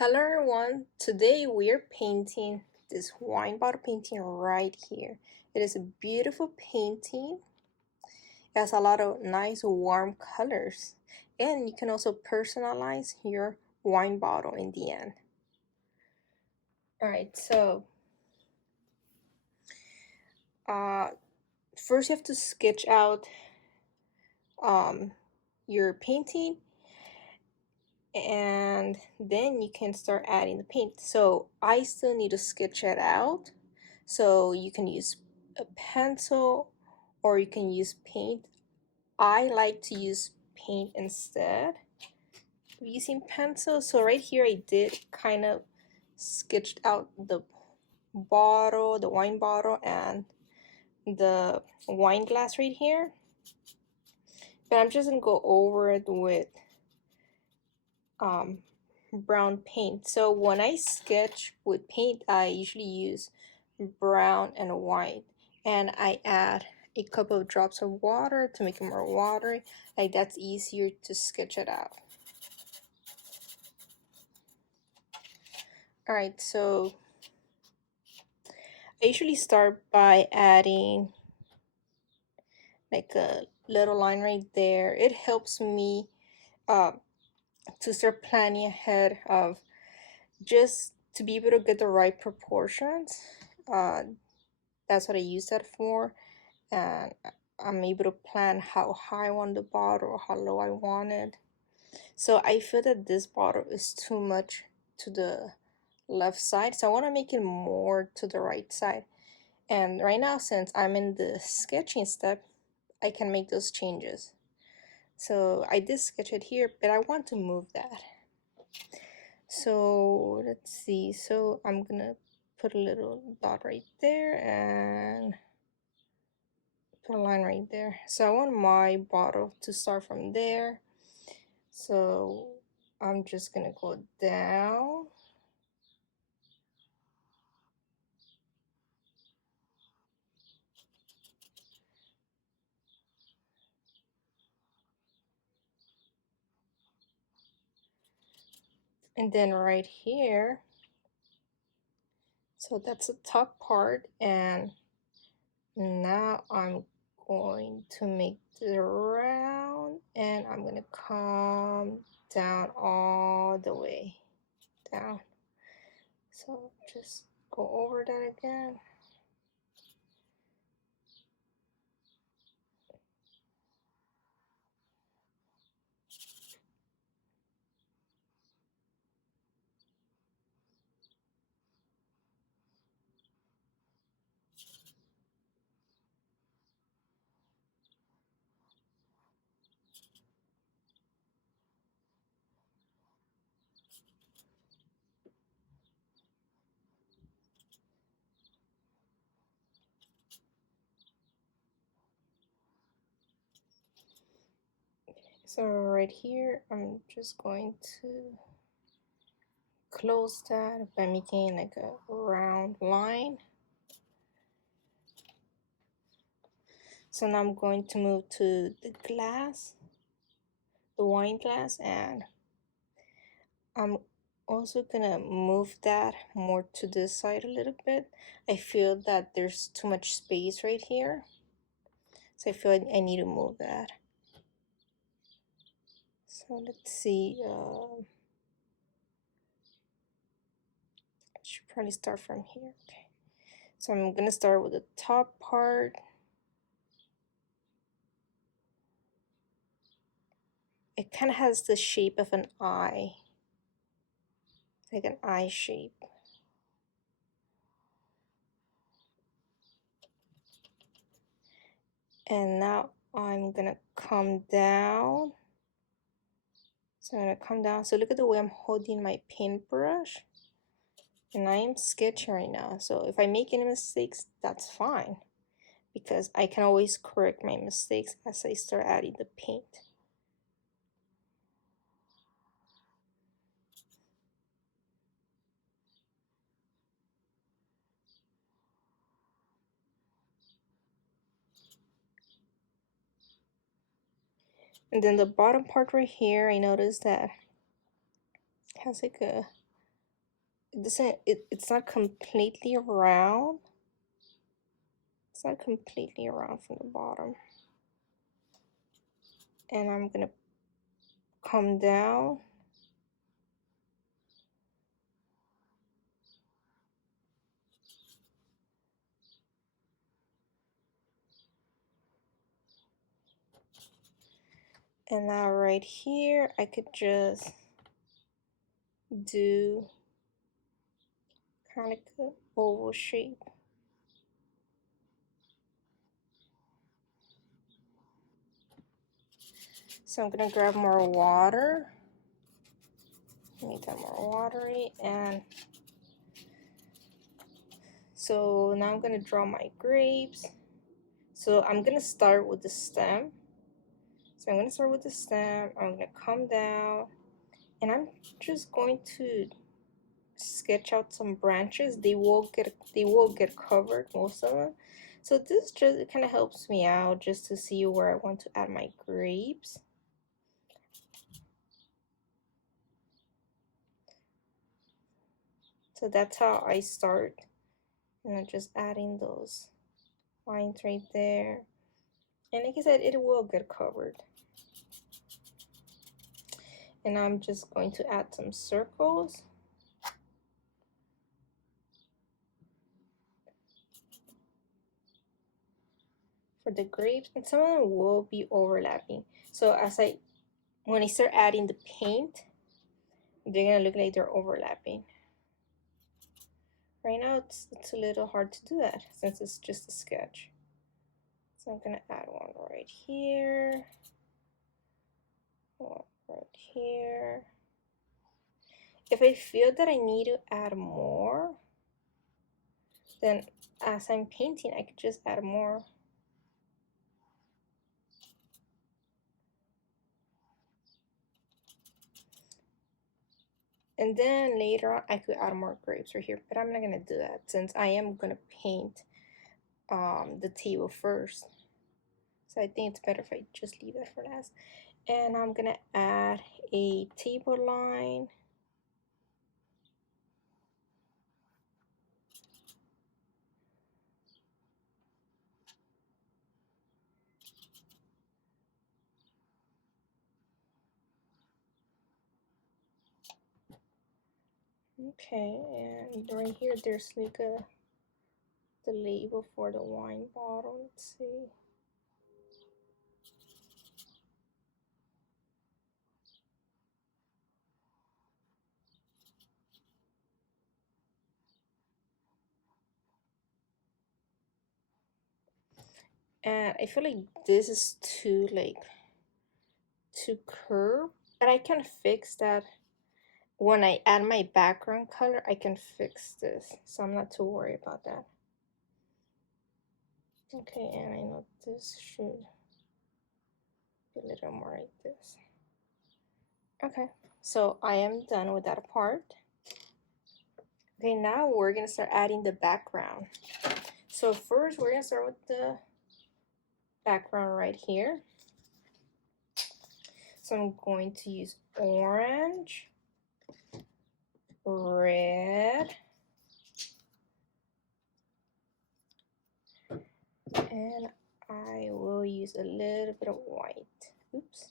Hello everyone, today we are painting this wine bottle painting right here. It is a beautiful painting. It has a lot of nice warm colors and you can also personalize your wine bottle in the end. Alright, so uh, first you have to sketch out your painting and then you can start adding the paint. So I still need to sketch it out. So you can use a pencil or you can use paint. I like to use paint instead of using pencil. So right here I did kind of sketched out the bottle, the wine bottle, and the wine glass right here. But I'm just gonna go over it with brown paint. So when I sketch with paint, I usually use brown and white, and I add a couple of drops of water to make it more watery. Like that's easier to sketch it out. All right, so I usually start by adding like a little line right there. It helps me uh, to start planning ahead of just to be able to get the right proportions. Uh, that's what I use that for, and I'm able to plan how high I want the bottle or how low I want it. So I feel that this bottle is too much to the left side, so I want to make it more to the right side. And right now, since I'm in the sketching step, I can make those changes. So I did sketch it here, but I want to move that. So let's see. So I'm gonna put a little dot right there and put a line right there. So I want my bottle to start from there. So I'm just gonna go down. And then right here, so that's the top part, and now I'm going to make the round, and I'm gonna come down all the way down. So just go over that again. So right here, I'm just going to close that by making like a round line. So now I'm going to move to the glass, the wine glass, and I'm also gonna move that more to this side a little bit. I feel that there's too much space right here, so I feel like I need to move that. So let's see, I should probably start from here. Okay, so I'm gonna start with the top part. It kind of has the shape of an eye, like an eye shape. And now I'm gonna come down. So I'm gonna come down. So look at the way I'm holding my paintbrush. And I am sketching right now. So if I make any mistakes, that's fine, because I can always correct my mistakes as I start adding the paint. And then the bottom part right here, I noticed that has like a it doesn't, it's not completely round. It's not completely around from the bottom. And I'm gonna come down. And now right here, I could just do kind of an oval shape. So I'm gonna grab more water, make that more watery, and so now I'm gonna draw my grapes. So I'm gonna start with the stem. So I'm gonna start with the stem, I'm gonna come down, and I'm just going to sketch out some branches. They will get covered, most of them. So this just kind of helps me out just to see where I want to add my grapes. So that's how I start, and I'm just adding those lines right there. And like I said, it will get covered. And I'm just going to add some circles. For the grapes, and some of them will be overlapping. So when I start adding the paint, they're gonna look like they're overlapping. Right now, it's a little hard to do that since it's just a sketch. So I'm gonna add one right here, one right here. If I feel that I need to add more, then as I'm painting, I could just add more. And then later on, I could add more grapes right here, but I'm not gonna do that since I am gonna paint the table first. So I think it's better if I just leave that for last. And I'm gonna add a table line. Okay, and right here there's like the label for the wine bottle. Let's see. And I feel like this is too curved, but I can fix that. When I add my background color, I can fix this, so I'm not too worried about that. Okay, and I know this should be a little more like this. Okay, so I am done with that part. Okay, now we're gonna start adding the background. So first we're gonna start with the background right here. So I'm going to use orange, red, and I will use a little bit of white. Oops,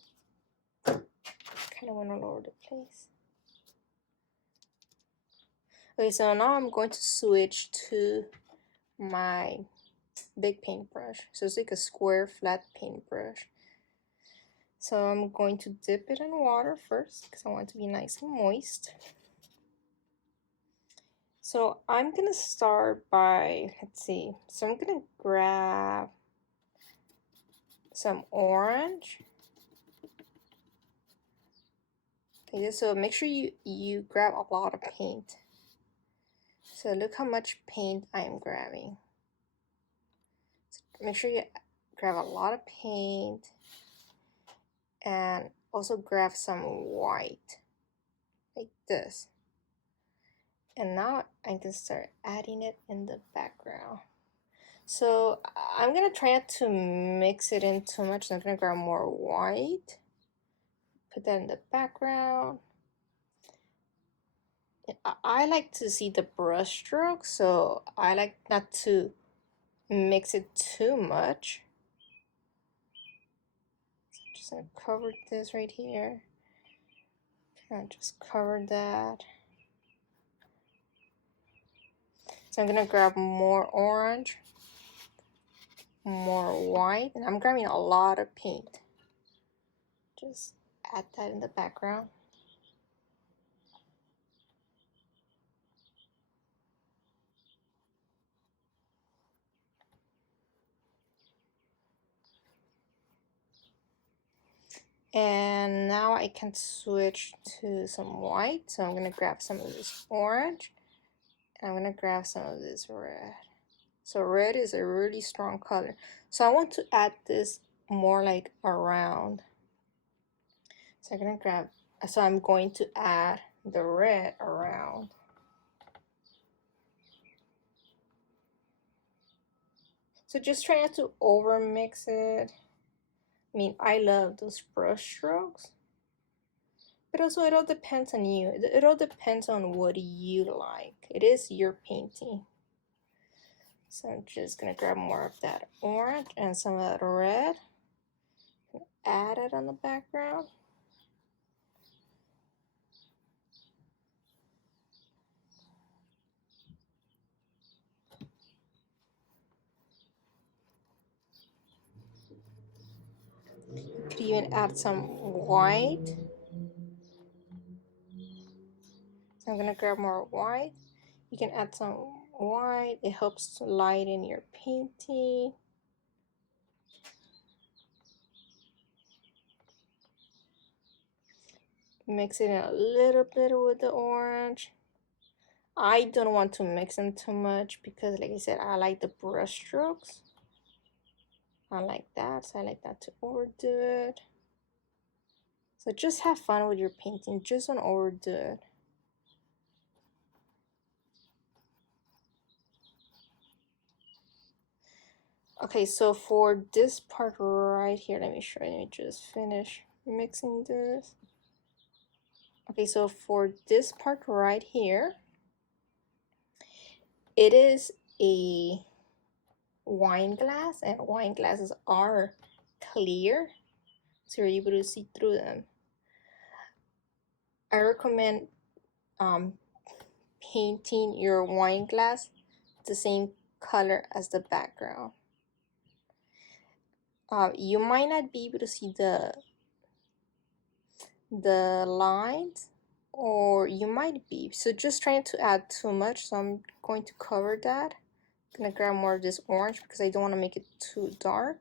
kind of went all over the place. Okay, so now I'm going to switch to my big paintbrush. So it's like a square flat paintbrush. So I'm going to dip it in water first because I want it to be nice and moist. So I'm gonna start by, let's see, so I'm gonna grab some orange. Okay, so make sure you grab a lot of paint. So look how much paint I'm grabbing. So make sure you grab a lot of paint and also grab some white like this. And now I can start adding it in the background. So I'm gonna try not to mix it in too much. So I'm gonna grab more white, put that in the background. I like to see the brush stroke, so I like not to mix it too much. So I'm just gonna cover this right here. And just cover that. So I'm gonna grab more orange, more white, and I'm grabbing a lot of paint. Just add that in the background. And now I can switch to some white. So I'm gonna grab some of this orange, and I'm gonna grab some of this red. So red is a really strong color. So I want to add this more like around. So I'm going to add the red around. So just try not to over mix it. I mean, I love those brush strokes. But also it all depends on you. It all depends on what you like. It is your painting. So I'm just gonna grab more of that orange and some of that red. Add it on the background. You could even add some white. So I'm gonna grab more white. You can add some white. It helps to lighten your painting. Mix it in a little bit with the orange. I don't want to mix them too much because, like I said, I like the brush strokes. I like that, so I like not to overdo it. So just have fun with your painting, just don't overdo it. Okay, so for this part right here, let me just finish mixing this. Okay, so for this part right here, it is a wine glass, and wine glasses are clear, so you're able to see through them. I recommend painting your wine glass the same color as the background. You might not be able to see the lines, or you might be, so just trying to add too much, so I'm going to cover that. I'm gonna grab more of this orange because I don't want to make it too dark,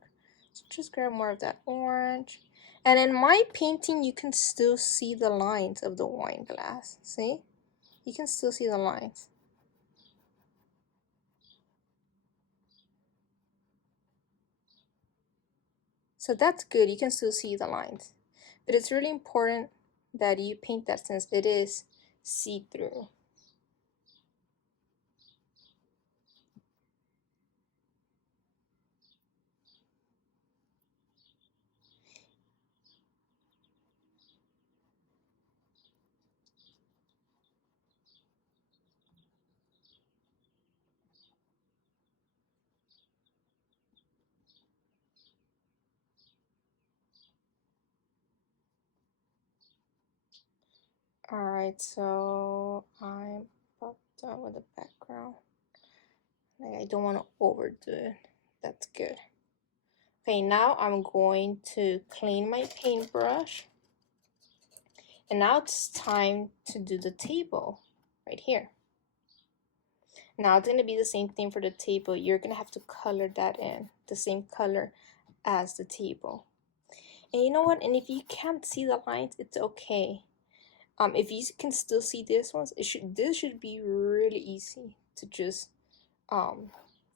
so just grab more of that orange. And in my painting you can still see the lines of the wine glass. See, you can still see the lines. So that's good, you can still see the lines. But it's really important that you paint that since it is see-through. Alright, so I'm about done with the background. Like, I don't want to overdo it. That's good. Okay, now I'm going to clean my paintbrush. And now it's time to do the table right here. Now it's going to be the same thing for the table. You're going to have to color that in, the same color as the table. And you know what? And if you can't see the lines, it's okay. If you can still see this ones, this should be really easy to just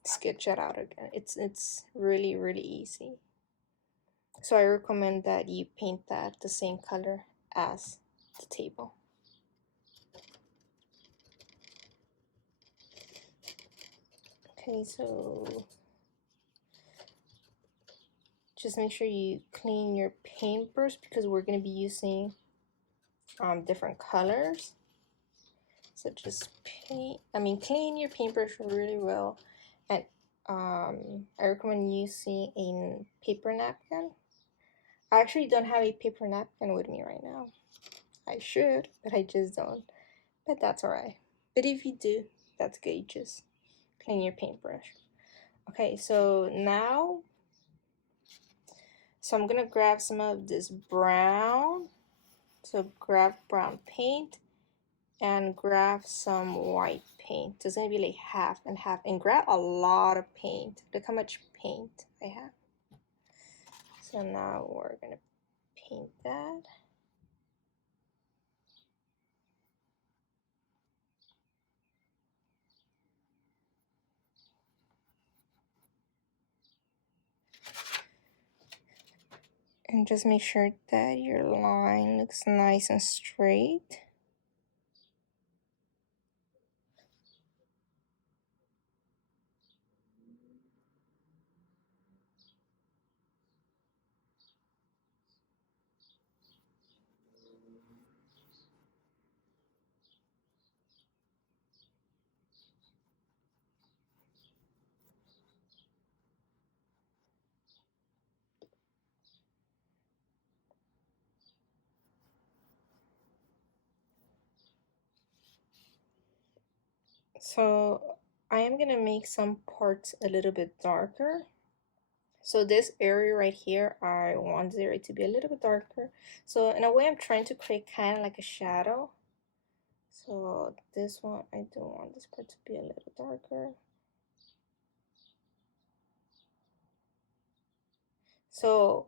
sketch it out again. It's really easy. So I recommend that you paint that the same color as the table. Okay, so just make sure you clean your paintbrush because we're going to be using different colors. So just clean your paintbrush really well, and I recommend using a paper napkin. I actually don't have a paper napkin with me right now. I should, but I just don't. But that's alright. But if you do, that's good. You just clean your paintbrush. Okay, so I'm gonna grab some of this brown. So grab brown paint and grab some white paint. So it's gonna be like half and half, and grab a lot of paint. Look how much paint I have. So now we're gonna paint that. And just make sure that your line looks nice and straight. So I am gonna make some parts a little bit darker. So this area right here, I want the area to be a little bit darker. So in a way, I'm trying to create kind of like a shadow. So this one, I do want this part to be a little darker. So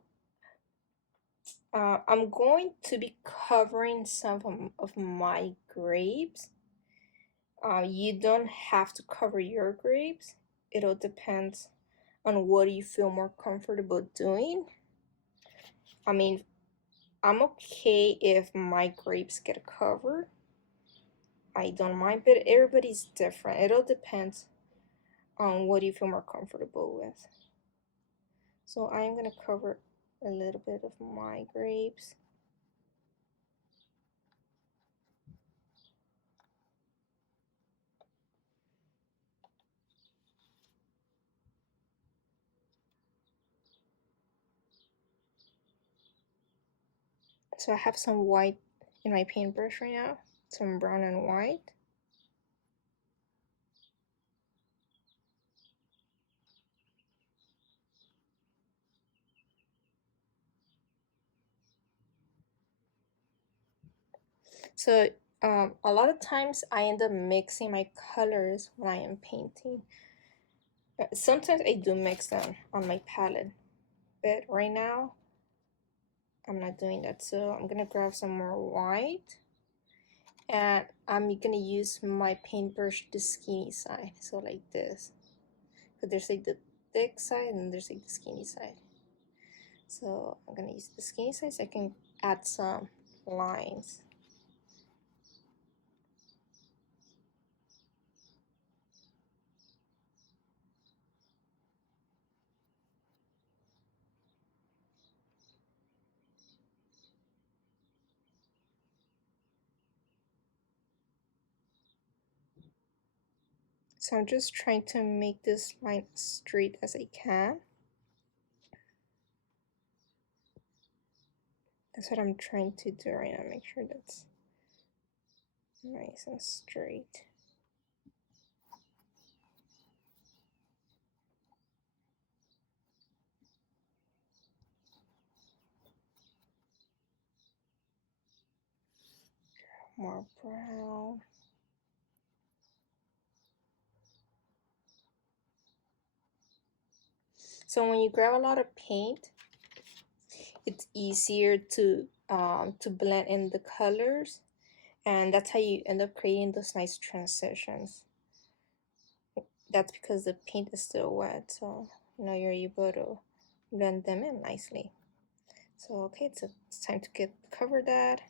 I'm going to be covering some of my grapes. You don't have to cover your grapes. It all depends on what you feel more comfortable doing. I mean, I'm okay if my grapes get covered. I don't mind, but everybody's different. It all depends on what you feel more comfortable with. So I'm gonna cover a little bit of my grapes. So I have some white in my paintbrush right now, some brown and white. So a lot of times I end up mixing my colors when I am painting. Sometimes I do mix them on my palette, but right now I'm not doing that. So I'm gonna grab some more white, and I'm gonna use my paintbrush the skinny side, so like this. But there's like the thick side and there's like the skinny side. So I'm gonna use the skinny side so I can add some lines. So I'm just trying to make this line as straight as I can. That's what I'm trying to do right now. Make sure that's nice and straight. More brown. So when you grab a lot of paint, it's easier to blend in the colors, and that's how you end up creating those nice transitions. That's because the paint is still wet, so you're able to blend them in nicely. So okay, it's time to cover that.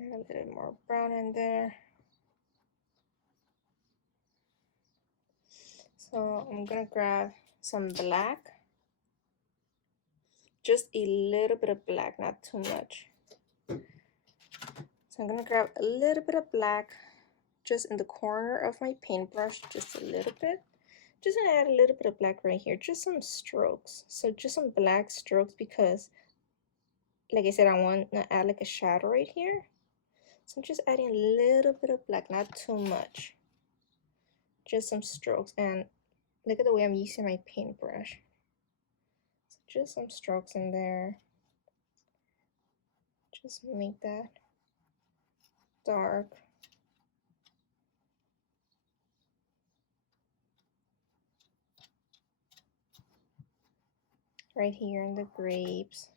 Add a little more brown in there. So I'm gonna grab some black, just a little bit of black, not too much. So I'm gonna grab a little bit of black just in the corner of my paintbrush, just a little bit. Just gonna add a little bit of black right here, just some strokes. So just some black strokes because, like I said, I want to add like a shadow right here. So I'm just adding a little bit of black, not too much. Just some strokes, and look at the way I'm using my paintbrush. So just some strokes in there. Just make that dark. Right here in the grapes.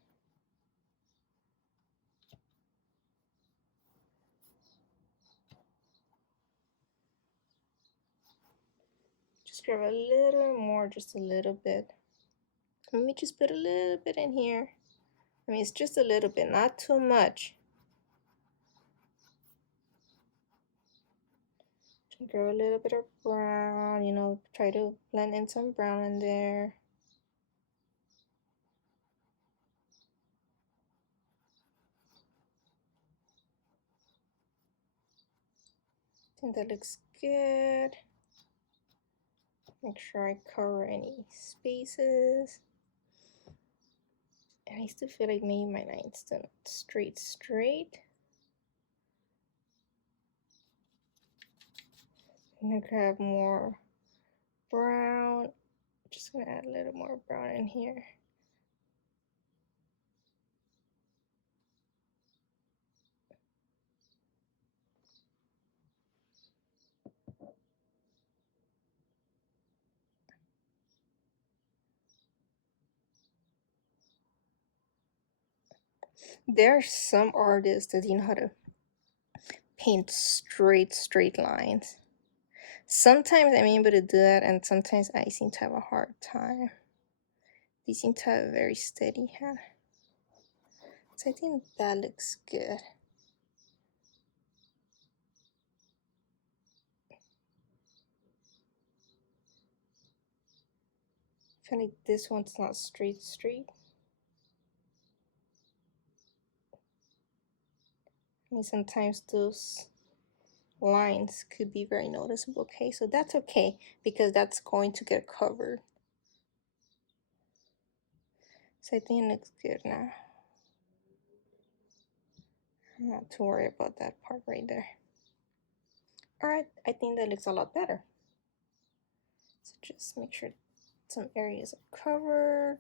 Just grab a little more, just a little bit. Let me just put a little bit in here. I mean, it's just a little bit, not too much. Grab a little bit of brown, you know, try to blend in some brown in there. I think that looks good. Make sure I cover any spaces. And I still feel like maybe my line's still not straight. I'm gonna grab more brown. Just gonna add a little more brown in here. There are some artists that know how to paint straight lines. Sometimes I'm able to do that, and sometimes I seem to have a hard time. They seem to have a very steady hand. So I think that looks good. I feel like this one's not straight. I mean, sometimes those lines could be very noticeable. Okay, so that's okay because that's going to get covered. So I think it looks good now. I'm not too worried about that part right there. All right, I think that looks a lot better. So just make sure some areas are covered.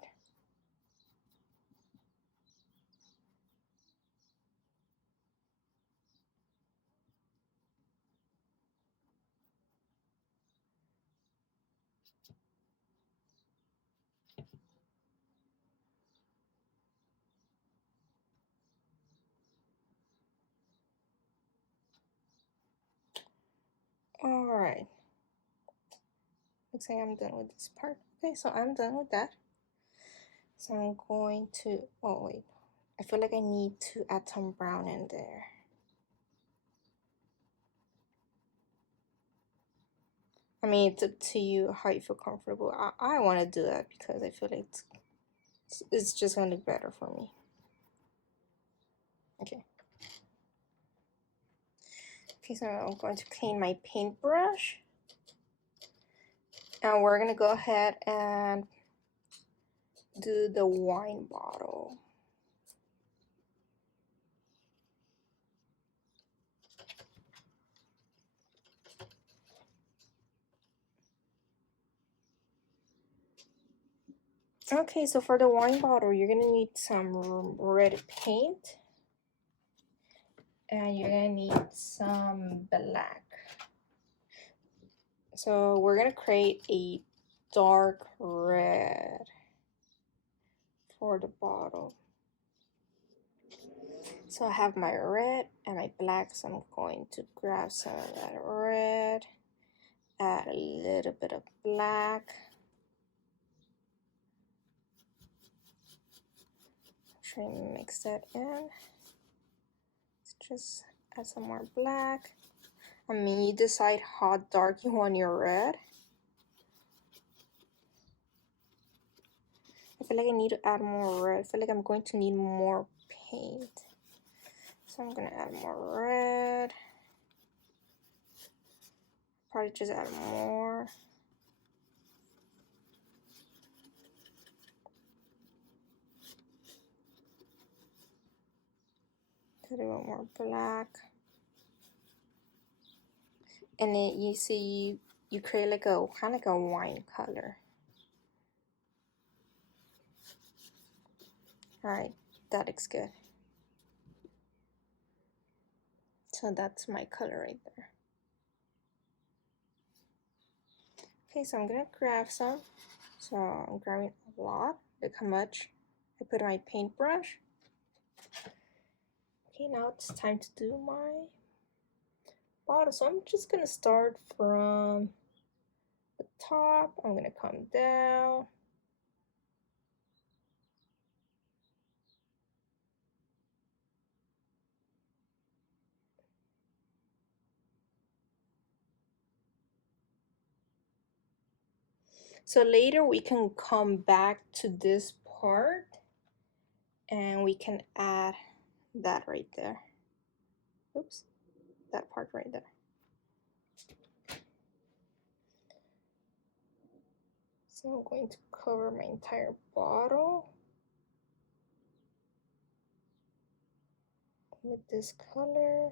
All right. Looks like I'm done with this part. Okay, so I'm done with that. So I'm going to, oh wait, I feel like I need to add some brown in there. I mean, it's up to you how you feel comfortable. I want to do that because I feel like it's just going to look better for me. Okay. Okay, so I'm going to clean my paintbrush. And we're going to go ahead and do the wine bottle. Okay, so for the wine bottle, you're going to need some red paint. And you're going to need some black. So we're going to create a dark red for the bottle. So I have my red and my black, so I'm going to grab some of that red, add a little bit of black. Try and mix that in. Just add some more black. I mean, you decide how dark you want your red. feel like I need to add more red. I feel like I'm going to need more paint. So I'm gonna add more red. Probably just add more. Could do more black. And then you see you create like a kind of like a wine color. Alright, that looks good. So that's my color right there. Okay, so I'm gonna grab some. So I'm grabbing a lot. Look how much I put on my paintbrush. Okay, now it's time to do my bottle. So I'm just gonna start from the top. I'm gonna come down. So later we can come back to this part and we can add that right there. Oops, that part right there. So I'm going to cover my entire bottle with this color.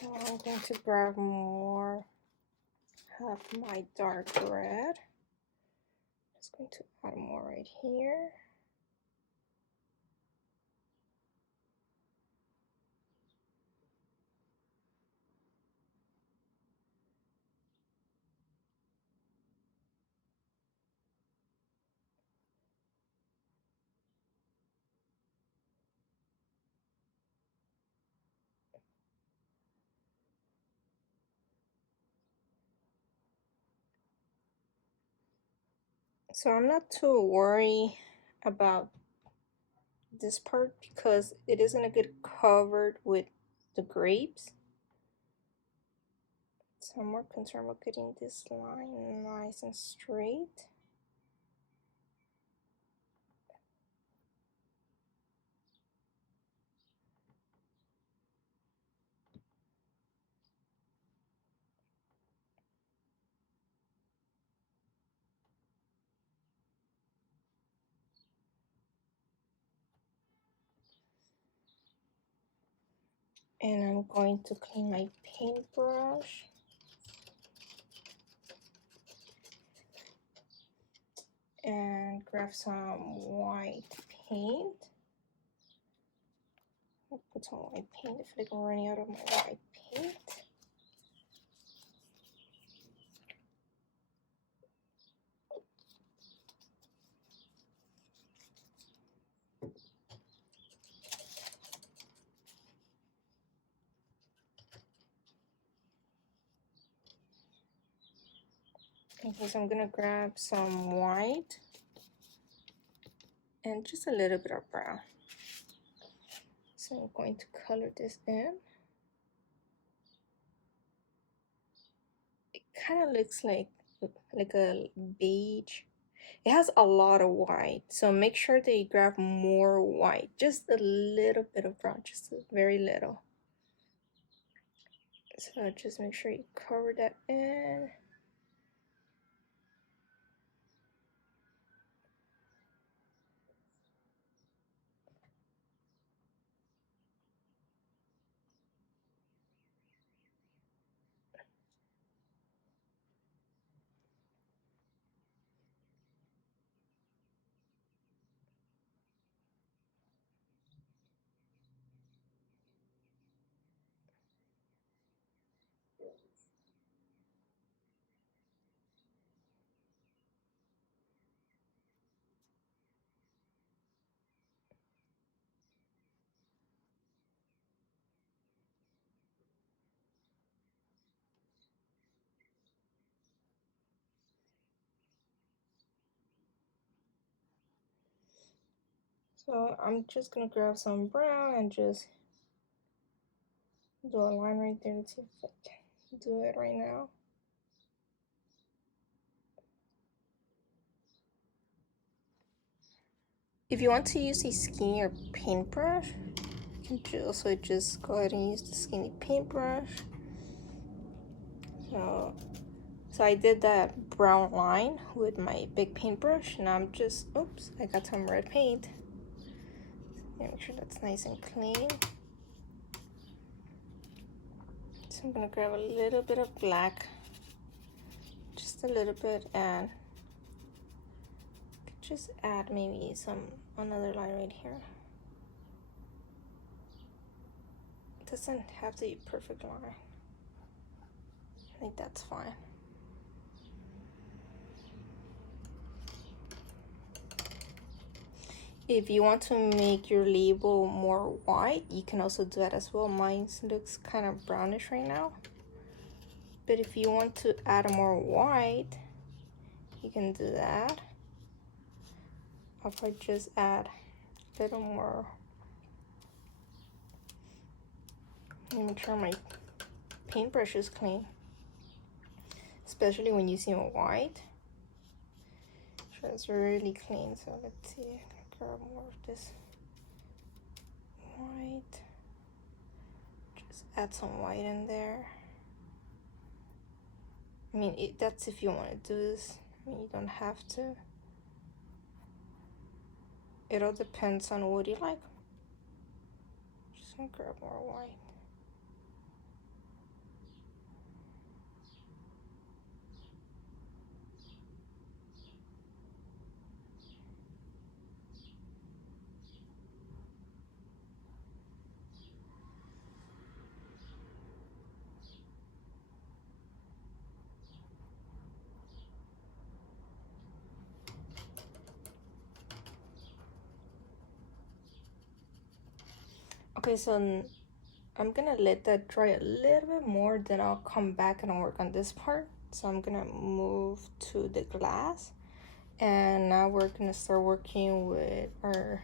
So I'm going to grab more of my dark red. Just going to add more right here. So I'm not too worried about this part because it is going to get covered with the grapes. So I'm more concerned about getting this line nice and straight. And I'm going to clean my paintbrush. And grab some white paint. I'll put some white paint. I feel like I'm running out of my white paint. Okay, so I'm gonna grab some white and just a little bit of brown. So I'm going to color this in. It kind of looks like a beige, It has a lot of white, so make sure that you grab more white, just a little bit of brown, just a very little. So just make sure you cover that in. So I'm just gonna grab some brown and just do a line right there. Let's see if I can do it right now. If you want to use a skinnier paintbrush, you can also just go ahead and use the skinny paintbrush. So I did that brown line with my big paintbrush. Now I'm just, oops, I got some red paint. Make sure that's nice and clean. So I'm gonna grab a little bit of black, just a little bit, and just add maybe another line right here. It doesn't have to be a perfect line. I think that's fine. If you want to make your label more white, you can also do that as well. Mine looks kind of brownish right now. But if you want to add more white, you can do that. I'll probably just add a little more. Let me make sure my paintbrush is clean, especially when using white. Sure, it's really clean. So let's see, I'm gonna grab more of this white. Just add some white in there. I mean, that's if you want to do this. I mean, you don't have to. It all depends on what you like. Just gonna grab more white. Okay, so I'm gonna let that dry a little bit more, then I'll come back and I'll work on this part. So I'm gonna move to the glass, and now we're gonna start working with our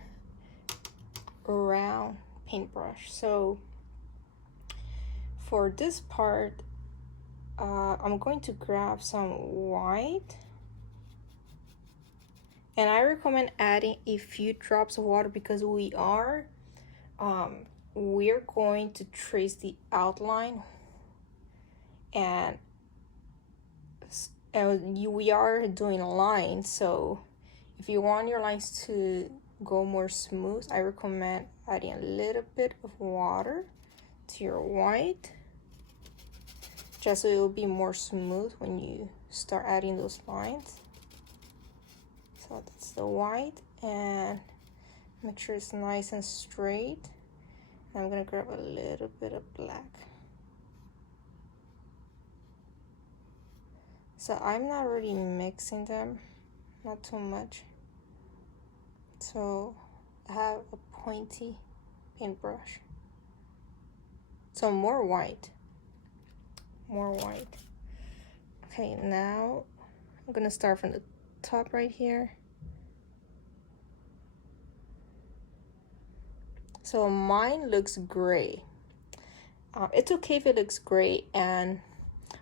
round paintbrush. So for this part, I'm going to grab some white, and I recommend adding a few drops of water because we're going to trace the outline, and we are doing lines. So if you want your lines to go more smooth, I recommend adding a little bit of water to your white, just so it will be more smooth when you start adding those lines. So that's the white, and make sure it's nice and straight. I'm gonna grab a little bit of black. So I'm not really mixing them, not too much. So I have a pointy paintbrush. So more white. Okay, now I'm gonna start from the top right here. So mine looks gray. It's okay if it looks gray, and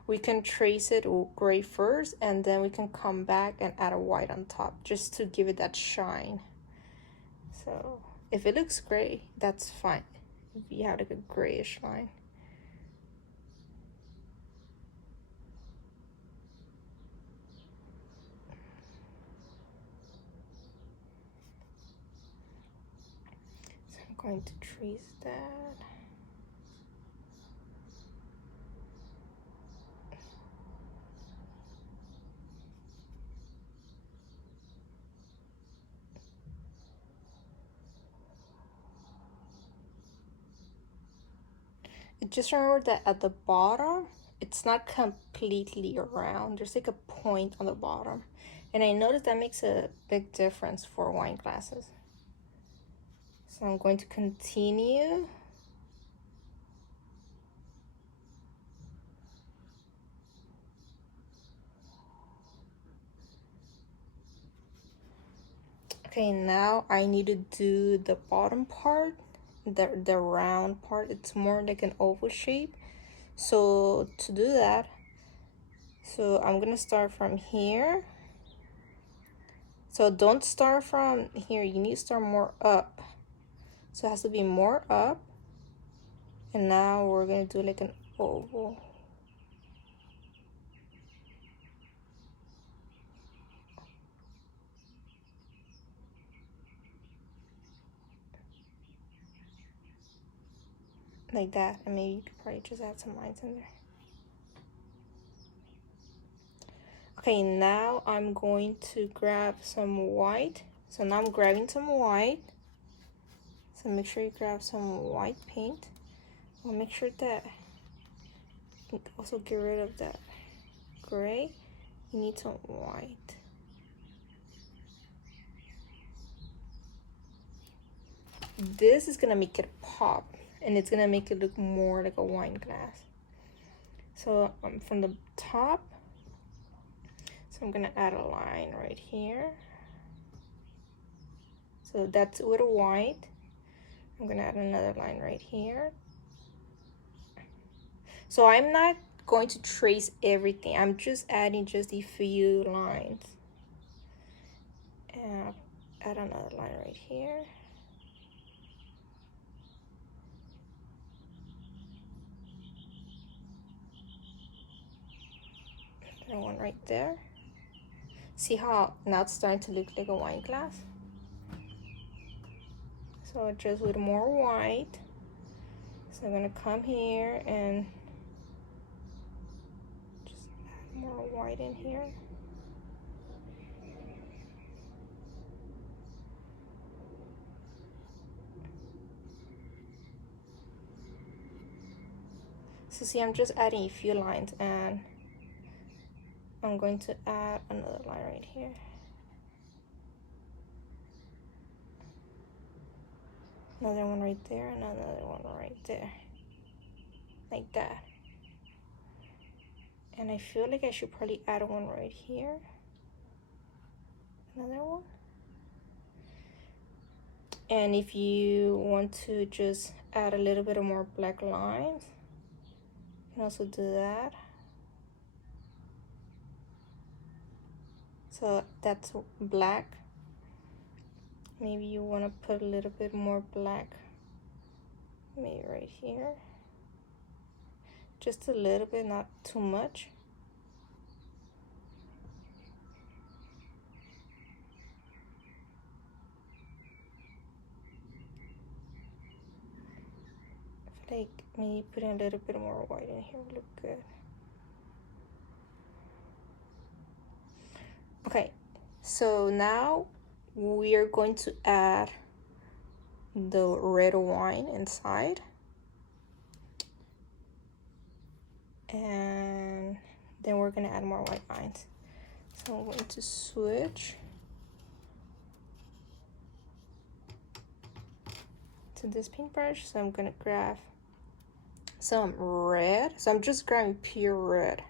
we can trace it gray first, and then we can come back and add a white on top just to give it that shine. So if it looks gray, that's fine. If you have like a grayish line. So I'm going to trace that. Just remember that at the bottom, it's not completely round. There's like a point on the bottom. And I noticed that makes a big difference for wine glasses. So I'm going to continue. Okay, now I need to do the bottom part, the round part. It's more like an oval shape. So to do that, so I'm gonna start from here. So don't start from here, you need to start more up. So it has to be more up. And now we're gonna do like an oval. Like that, and maybe you could probably just add some lines in there. Okay, now I'm going to grab some white. So now I'm grabbing some white. So make sure you grab some white paint. I'll make sure that you can also get rid of that gray. You need some white. This is gonna make it pop, and it's gonna make it look more like a wine glass. So from the top, so I'm gonna add a line right here. So that's with white. I'm gonna add another line right here. So I'm not going to trace everything. I'm just adding just a few lines. And I'll add another line right here. And one right there. See how now it's starting to look like a wine glass? So just with more white. So I'm gonna come here and just add more white in here. So see, I'm just adding a few lines, and I'm going to add another line right here. Another one right there, and another one right there. Like that. And I feel like I should probably add one right here. Another one. And if you want to just add a little bit of more black lines, you can also do that. So that's black. Maybe you want to put a little bit more black, maybe right here. Just a little bit, not too much. I feel like maybe putting a little bit more white in here would look good. Okay, so now we are going to add the red wine inside. And then we're gonna add more white lines. So I'm going to switch to this paintbrush. So I'm gonna grab some red. So I'm just grabbing pure red.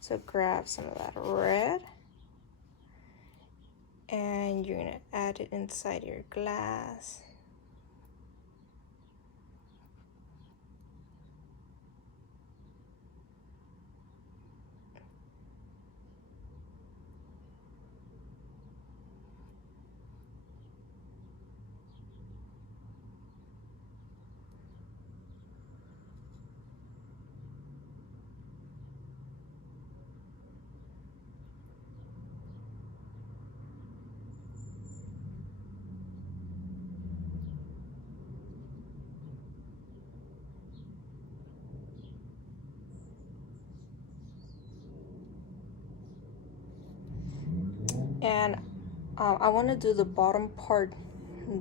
So grab some of that red, and you're gonna add it inside your glass. And I want to do the bottom part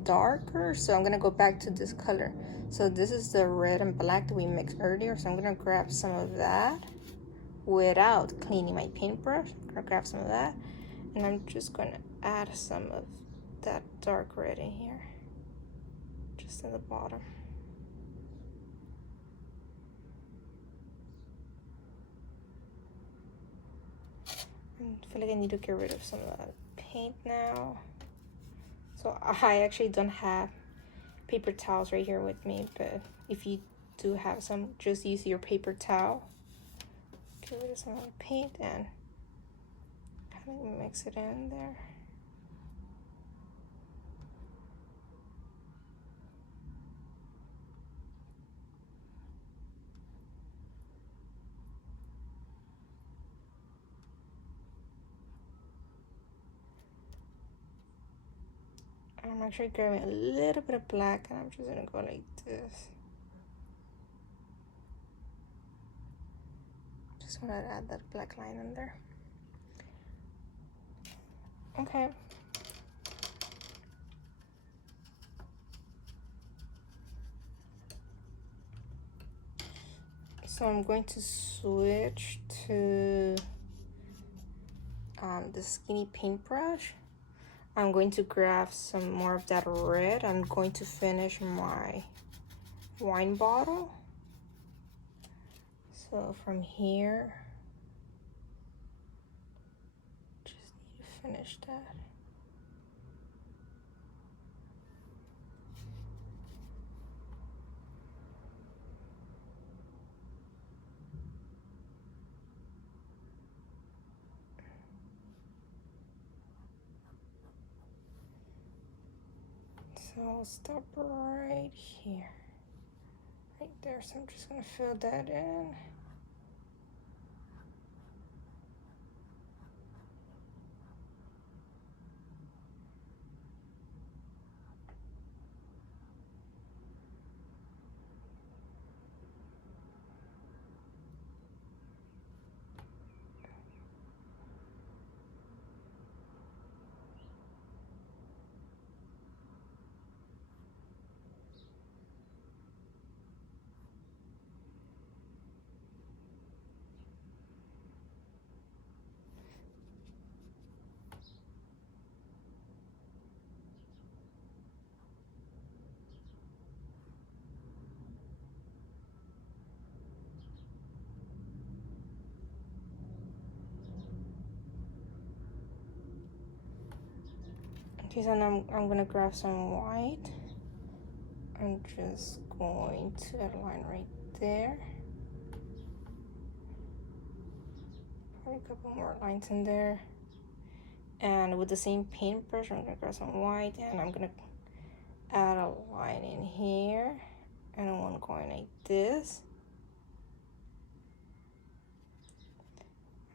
darker, so I'm gonna go back to this color. So this is the red and black that we mixed earlier, so I'm gonna grab some of that without cleaning my paintbrush. I'm gonna grab some of that, and I'm just gonna add some of that dark red in here, just at the bottom. I feel like I need to get rid of some of that paint now. So I actually don't have paper towels right here with me, but if you do have some, just use your paper towel. Get rid of some of the paint and kind of mix it in there. I'm actually grabbing a little bit of black and I'm just gonna go like this. Just want to add that black line in there. Okay. So I'm going to switch to the skinny paintbrush. I'm going to grab some more of that red. I'm going to finish my wine bottle. So from here, just need to finish that. So I'll stop right here, right there. So I'm just gonna fill that in. Okay, so now I'm gonna grab some white. I'm just going to add a line right there. Probably a couple more lines in there. And with the same paintbrush, I'm gonna grab some white and I'm gonna add a line in here and one going like this.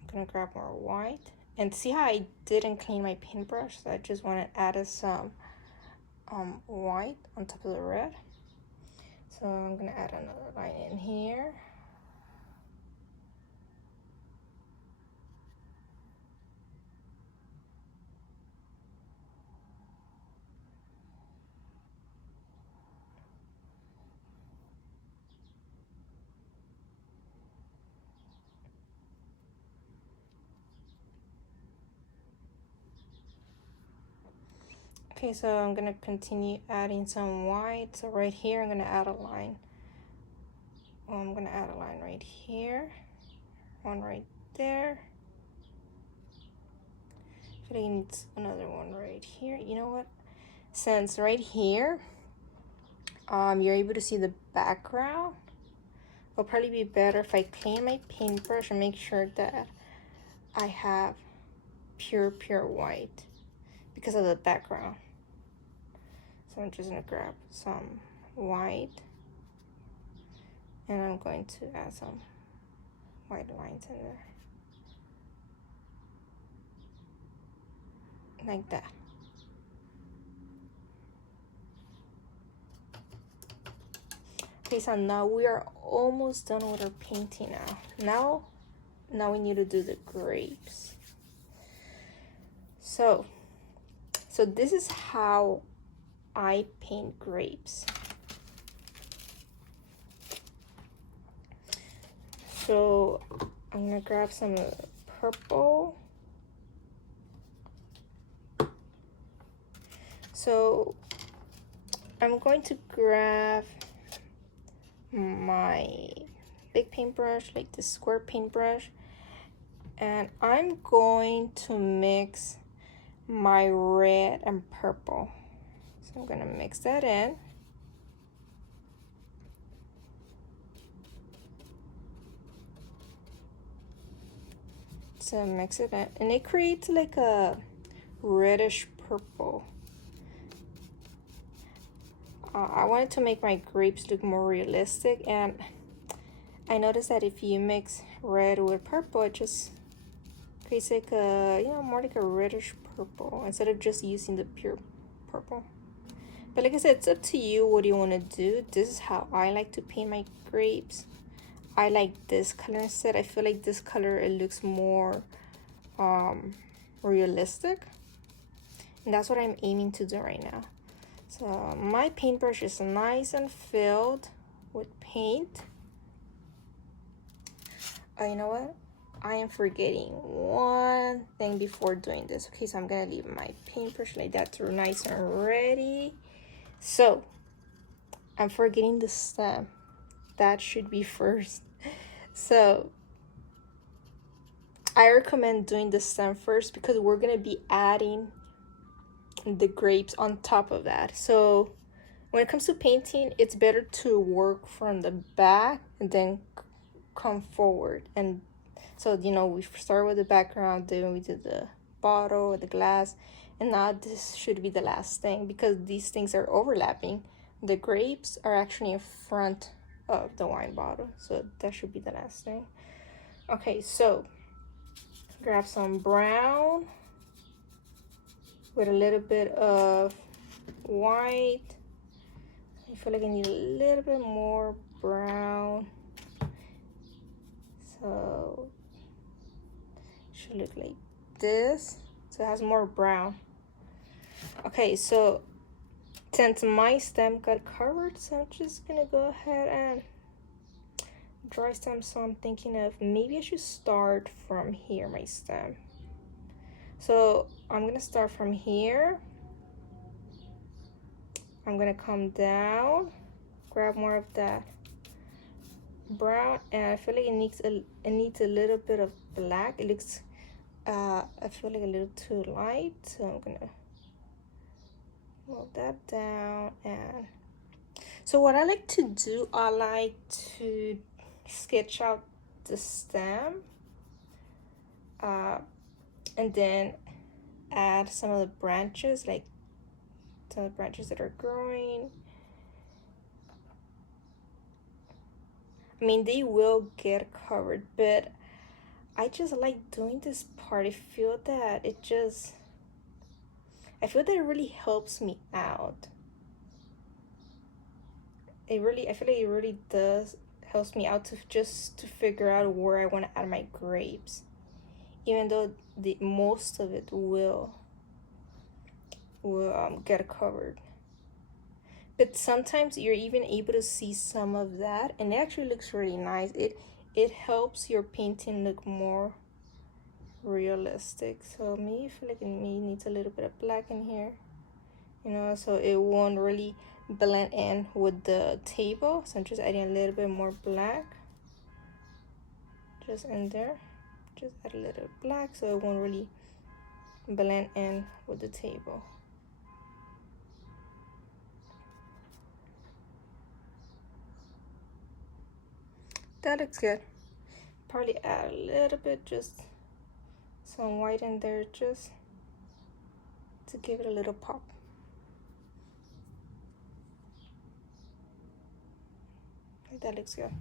I'm gonna grab more white. And see how I didn't clean my paintbrush? So I just want to add some white on top of the red. So I'm gonna add another line in here. Okay, so I'm gonna continue adding some white. So right here, I'm gonna add a line. I'm gonna add a line right here, one right there. I think I need another one right here. You know what? Since right here, you're able to see the background, it'll probably be better if I clean my paintbrush and make sure that I have pure white because of the background. So I'm just gonna grab some white and I'm going to add some white lines in there. Like that. Okay, so now we are almost done with our painting now. Now we need to do the grapes. So this is how I paint grapes. So I'm gonna grab some purple. So I'm going to grab my big paintbrush, like the square paintbrush, and I'm going to mix my red and purple. So I'm gonna mix that in. So mix it in, and it creates like a reddish purple. I wanted to make my grapes look more realistic, and I noticed that if you mix red with purple, it just creates like a, you know, more like a reddish purple instead of just using the pure purple. But like I said, it's up to you what you want to do. This is how I like to paint my grapes. I like this color instead. I feel like this color, it looks more realistic, and that's what I'm aiming to do right now. So my paintbrush is nice and filled with paint. You know what? I am forgetting one thing before doing this. Okay, so I'm gonna leave my paintbrush like that to nice and ready. So I'm forgetting the stem. That should be first. So I recommend doing the stem first because we're gonna be adding the grapes on top of that. So when it comes to painting, it's better to work from the back and then come forward. And so, you know, we start with the background, then we do the bottle or the glass, and now this should be the last thing because these things are overlapping. The grapes are actually in front of the wine bottle, so that should be the last thing. Okay, so grab some brown with a little bit of white. I feel like I need a little bit more brown. So it should look like this. So it has more brown. Okay, so since my stem got covered, so I'm just gonna go ahead and dry stem. So I'm thinking of maybe I should start from here, my stem. So I'm gonna start from here. I'm gonna come down, grab more of that brown, and I feel like it needs a little bit of black. It looks I feel like a little too light, so I'm gonna move that down. And so what I like to do, I like to sketch out the stem and then add some of the branches, like some of the branches that are growing. I mean, they will get covered, but I just like doing this part. I feel that it really helps me out. I feel like it really does helps me out to figure out where I want to add my grapes, even though the most of it will get covered. But sometimes you're even able to see some of that, and it actually looks really nice. It helps your painting look more realistic. So maybe I feel like it needs a little bit of black in here, you know, so it won't really blend in with the table. So I'm just adding a little bit more black just in there. Just add a little black so it won't really blend in with the table. That looks good. Probably add a little bit, just some white in there, just to give it a little pop. That looks good.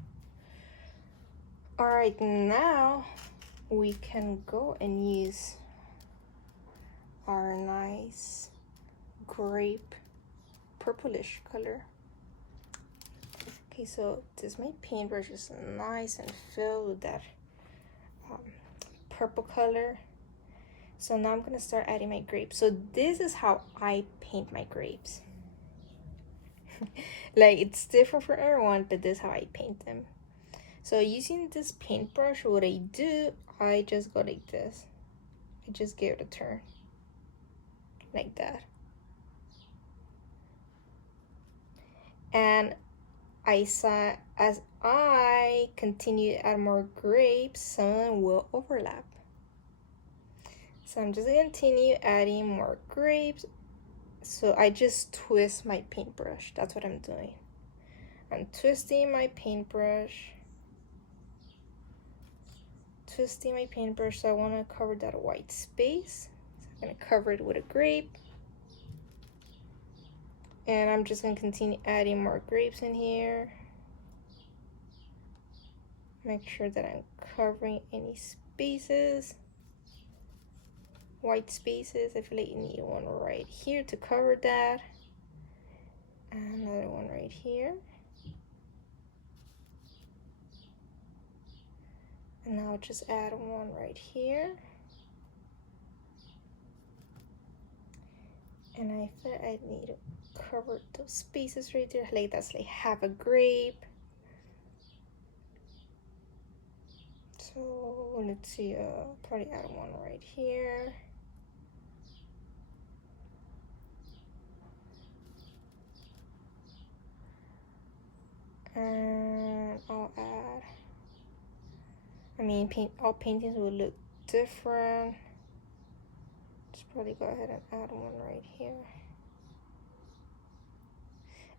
All right, now we can go and use our nice grape purplish color. Okay, so this my paintbrush is nice and filled with that purple color. So now I'm gonna start adding my grapes. So this is how I paint my grapes. Like, it's different for everyone, but this is how I paint them. So using this paintbrush, what I do, I just go like this. I just give it a turn. Like that. And I saw as I continue to add more grapes, some will overlap. So I'm just gonna continue adding more grapes. So I just twist my paintbrush. That's what I'm doing. I'm twisting my paintbrush. Twisting my paintbrush, so I want to cover that white space. So I'm going to cover it with a grape. And I'm just going to continue adding more grapes in here. Make sure that I'm covering any spaces. White spaces. I feel like you need one right here to cover that. And another one right here. And now I'll just add one right here. And I feel like I need to cover those spaces right there. Like that's like half a grape. So let's see, probably add one right here. And I'll add, I mean, all paintings will look different. Just probably go ahead and add one right here.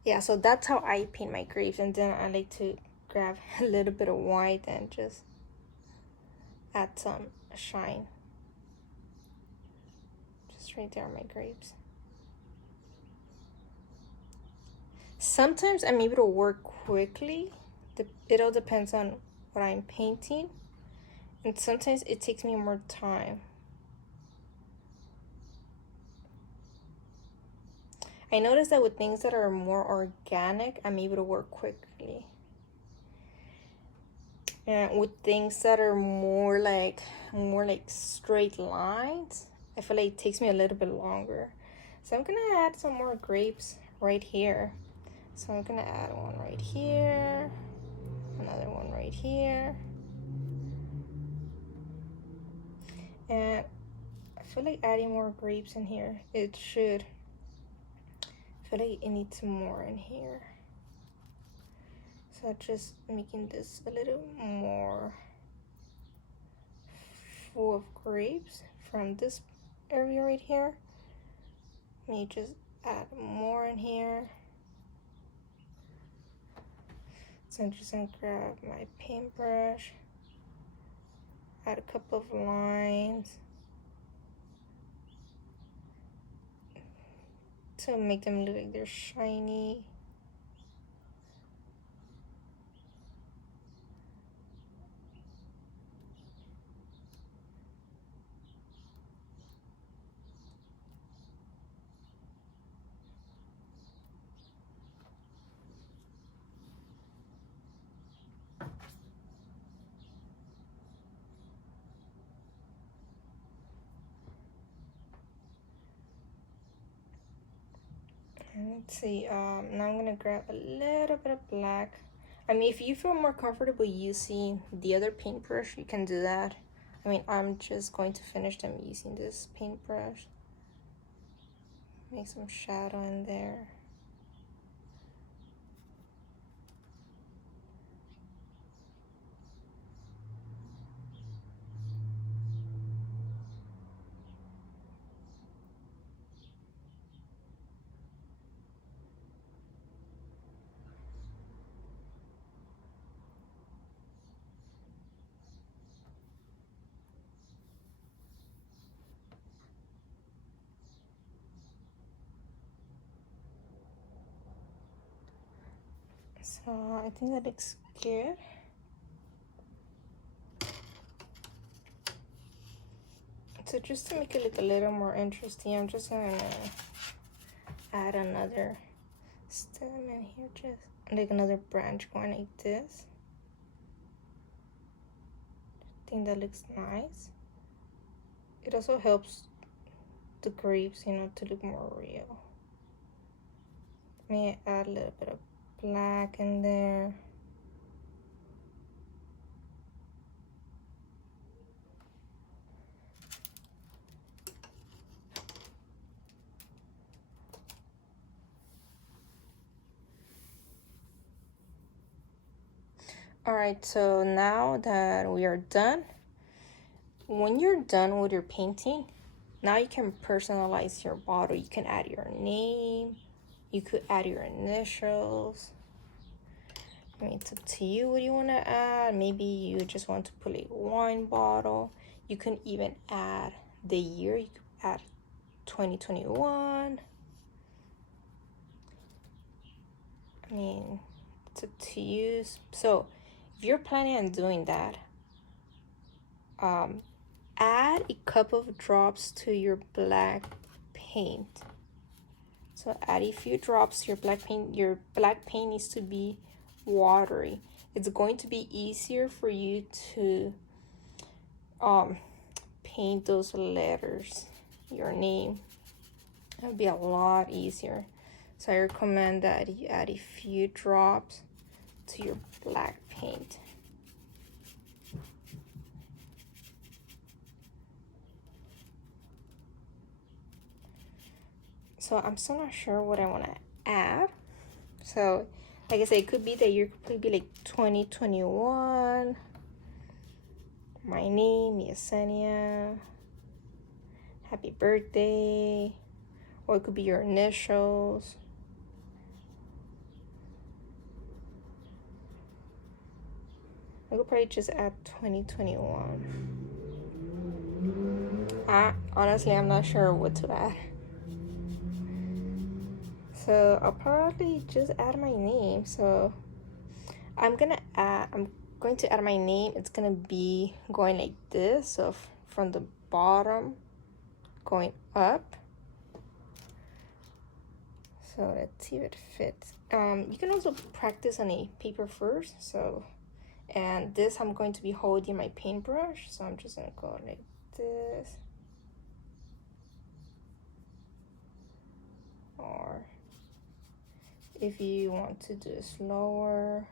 Yeah, so that's how I paint my grapes. And then I like to grab a little bit of white and just add some shine. Just right there on my grapes. Sometimes I'm able to work quickly. It all depends on what I'm painting. And sometimes it takes me more time. I noticed that with things that are more organic, I'm able to work quickly. And with things that are more like straight lines, I feel like it takes me a little bit longer. So I'm gonna add some more grapes right here. So I'm gonna add one right here, another one right here. And I feel like adding more grapes in here, it should, I feel like it needs more in here. So just making this a little more full of grapes from this area right here. Let me just add more in here. So I'm just gonna grab my paintbrush, add a couple of lines to make them look like they're shiny. Let's see, now I'm gonna grab a little bit of black. I mean, if you feel more comfortable using the other paintbrush, you can do that. I mean, I'm just going to finish them using this paintbrush. Make some shadow in there. So I think that looks good. So just to make it look a little more interesting, I'm just gonna add another stem in here, just like another branch going like this. I think that looks nice. It also helps the grapes, you know, to look more real. May I add a little bit of black in there. Alright, so now that we are done, when you're done with your painting, now you can personalize your bottle. You can add your name, you could add your initials. I mean, it's up to you what you want to add. Maybe you just want to put a wine bottle. You can even add the year. You could add 2021. I mean, it's up to you. So if you're planning on doing that, add a couple of drops to your black paint. So add a few drops to your black paint. Your black paint needs to be watery. It's going to be easier for you to paint those letters, your name. It would be a lot easier. So I recommend that you add a few drops to your black paint. So I'm still not sure what I want to add. So like I said, it could be that year could be like 2021. My name, Yesenia. Happy birthday. Or it could be your initials. I could probably just add 2021. Honestly, I'm not sure what to add. So I'll probably just add my name. So I'm going to add my name. It's going to be going like this. So from the bottom going up. So let's see if it fits. You can also practice on a paper first. So, and this I'm going to be holding my paintbrush. So I'm just going to go like this. Or if you want to do it slower.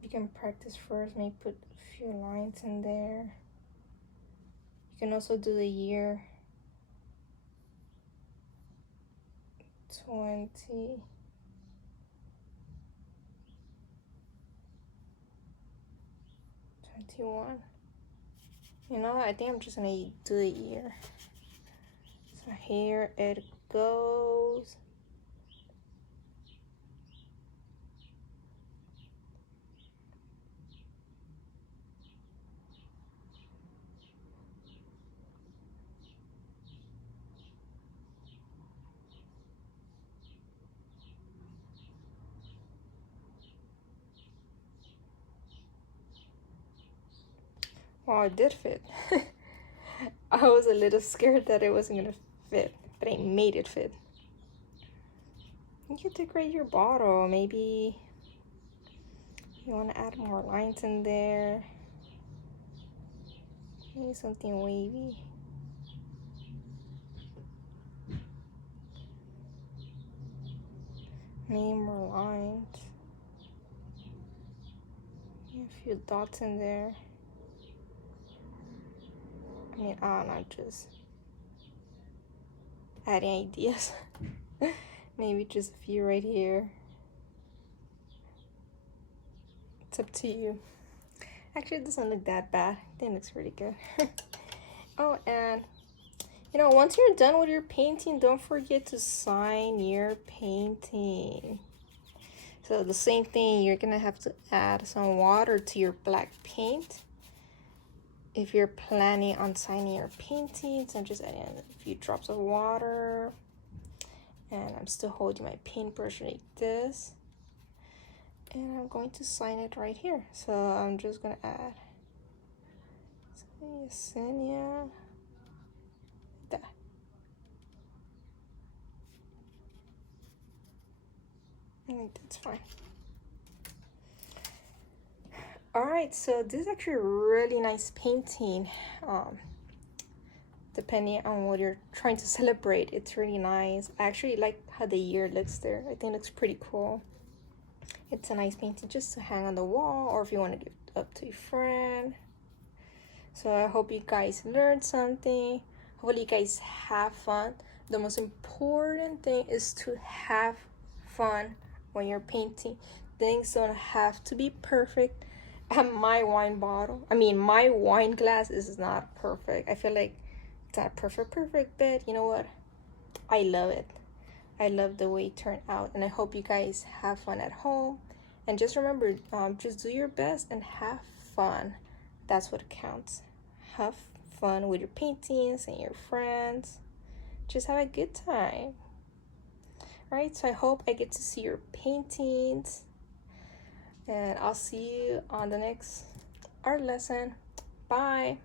You can practice first, maybe put a few lines in there. You can also do the year 2021. You know, I think I'm just gonna do the year. So here it goes. Wow, it did fit. I was a little scared that it wasn't gonna fit, but I made it fit. You can decorate your bottle. Maybe you want to add more lines in there. Maybe something wavy. Maybe more lines. Maybe a few dots in there. I mean, not just adding ideas. Maybe just a few right here. It's up to you. Actually, it doesn't look that bad. I think it looks pretty good. Oh, and you know, once you're done with your painting, don't forget to sign your painting. So the same thing, you're gonna have to add some water to your black paint. If you're planning on signing your paintings, I'm just adding a few drops of water. And I'm still holding my paintbrush like this. And I'm going to sign it right here. So I'm just gonna add Yesenia. That. I think that's fine. Alright, so this is actually a really nice painting. Depending on what you're trying to celebrate, it's really nice. I actually like how the year looks there. I think it looks pretty cool. It's a nice painting just to hang on the wall, or if you want to give it up to a friend. So I hope you guys learned something. Hopefully you guys have fun. The most important thing is to have fun when you're painting. Things don't have to be perfect. And my wine glass is not perfect. I feel like it's not perfect, but you know what? I love it. I love the way it turned out, and I hope you guys have fun at home. And just remember, just do your best and have fun. That's what counts. Have fun with your paintings and your friends. Just have a good time. Alright, so I hope I get to see your paintings. And I'll see you on the next art lesson. Bye.